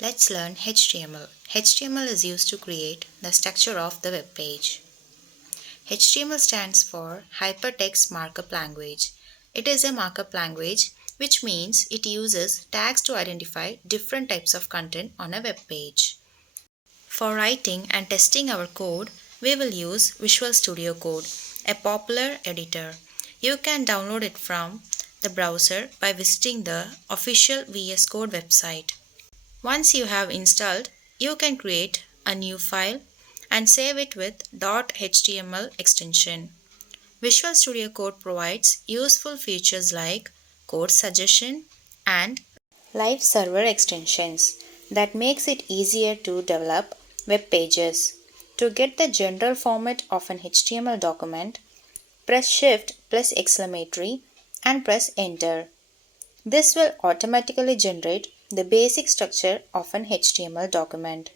Let's learn HTML. HTML is used to create the structure of the web page. HTML stands for Hypertext Markup Language. It is a markup language which means it uses tags to identify different types of content on a web page. For writing and testing our code, we will use Visual Studio Code, a popular editor. You can download it from the browser by visiting the official VS Code website. Once you have installed, you can create a new file and save it with .html extension. Visual Studio Code provides useful features like code suggestion and live server extensions that makes it easier to develop web pages. To get the general format of an HTML document, press Shift plus exclamatory and press Enter. This will automatically generate the basic structure of an HTML document.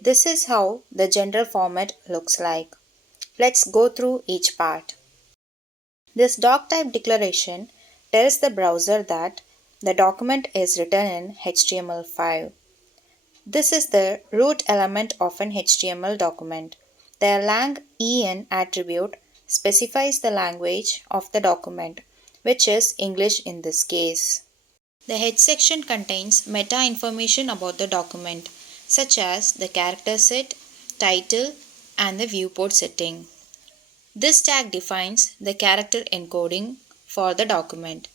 This is how the general format looks like. Let's go through each part. This doc type declaration tells the browser that the document is written in HTML5. This is the root element of an HTML document. The lang en attribute specifies the language of the document, which is English in this case. The head section contains meta information about the document, such as the character set, title, and the viewport setting. This tag defines the character encoding for the document.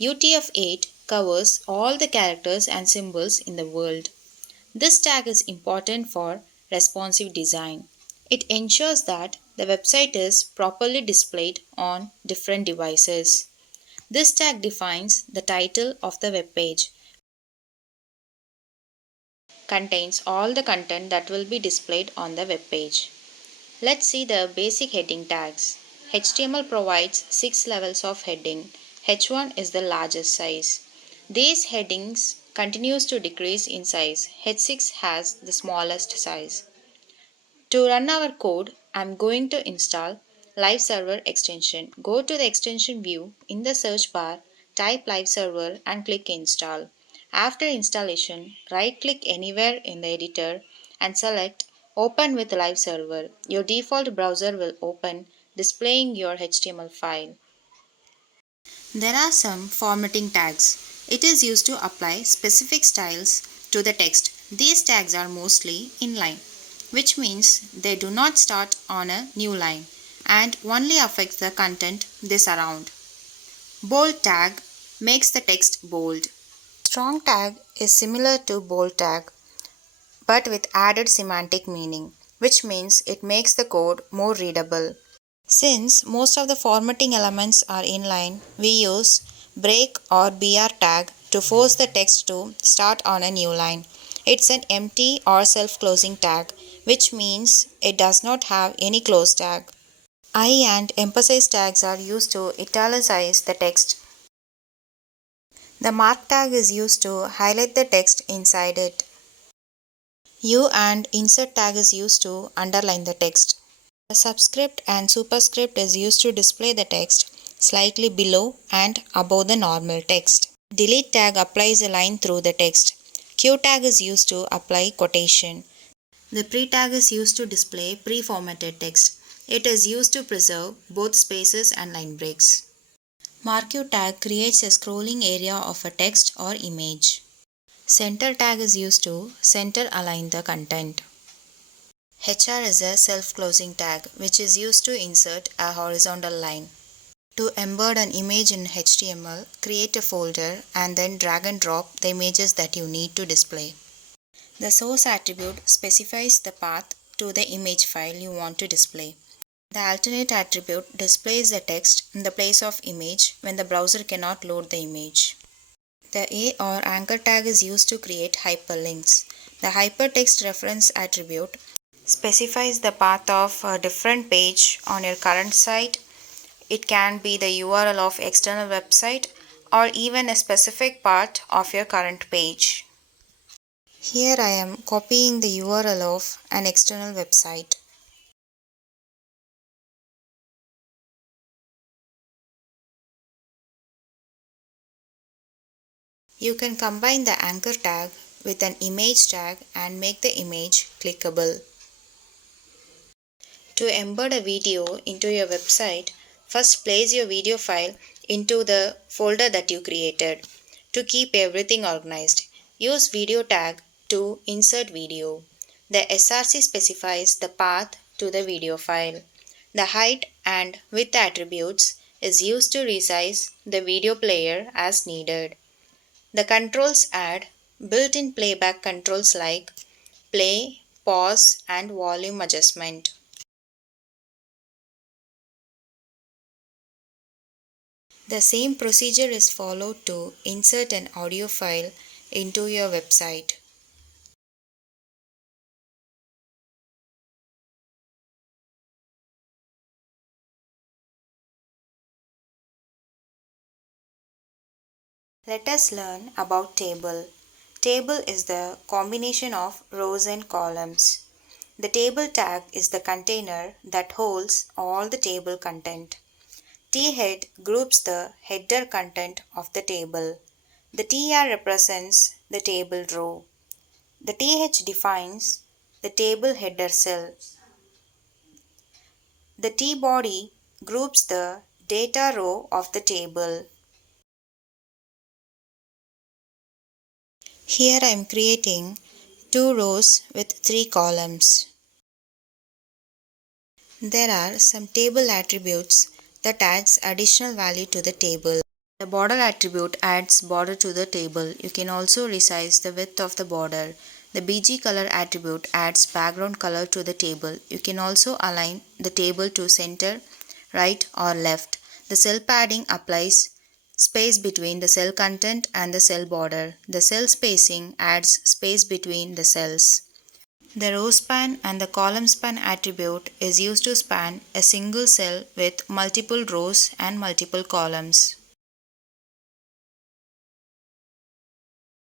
UTF-8 covers all the characters and symbols in the world. This tag is important for responsive design. It ensures that the website is properly displayed on different devices. This tag defines the title of the web page, contains all the content that will be displayed on the web page. Let's see the basic heading tags. HTML provides 6 levels of heading. H1 is the largest size. These headings continues to decrease in size. H6 has the smallest size. To run our code, I'm going to install Live Server extension. Go to the extension view in the search bar, type Live Server and click Install. After installation, right-click anywhere in the editor and select Open with Live Server. Your default browser will open, displaying your HTML file. There are some formatting tags. It is used to apply specific styles to the text. These tags are mostly inline, which means they do not start on a new line and only affect the content they surround. Bold tag makes the text bold. Strong tag is similar to bold tag but with added semantic meaning, which means it makes the code more readable. Since most of the formatting elements are inline, we use break or br tag to force the text to start on a new line. It's an empty or self-closing tag, which means it does not have any close tag. I and emphasize tags are used to italicize the text. The mark tag is used to highlight the text inside it. U and insert tag is used to underline the text. The subscript and superscript is used to display the text slightly below and above the normal text. Delete tag applies a line through the text. Q tag is used to apply quotation. The pre tag is used to display pre-formatted text. It is used to preserve both spaces and line breaks. Marquee tag creates a scrolling area of a text or image. Center tag is used to center align the content. HR is a self-closing tag which is used to insert a horizontal line. To embed an image in HTML, create a folder and then drag and drop the images that you need to display. The source attribute specifies the path to the image file you want to display. The alternate attribute displays the text in the place of image when the browser cannot load the image. The A or anchor tag is used to create hyperlinks. The hypertext reference attribute specifies the path of a different page on your current site. It can be the URL of external website or even a specific part of your current page. Here I am copying the URL of an external website. You can combine the anchor tag with an image tag and make the image clickable. To embed a video into your website, first place your video file into the folder that you created. To keep everything organized, use video tag to insert video. The SRC specifies the path to the video file. The height and width attributes is used to resize the video player as needed. The controls add built-in playback controls like play, pause, and volume adjustment. The same procedure is followed to insert an audio file into your website. Let us learn about table. Table is the combination of rows and columns. The table tag is the container that holds all the table content. T-head groups the header content of the table. The TR represents the table row. The TH defines the table header cell. The T-body groups the data row of the table. Here I am creating 2 rows with 3 columns. There are some table attributes that adds additional value to the table. The border attribute adds border to the table. You can also resize the width of the border. The BG color attribute adds background color to the table. You can also align the table to center, right or left. The cell padding applies space between the cell content and the cell border. The cell spacing adds space between the cells. The row span and the column span attribute is used to span a single cell with multiple rows and multiple columns.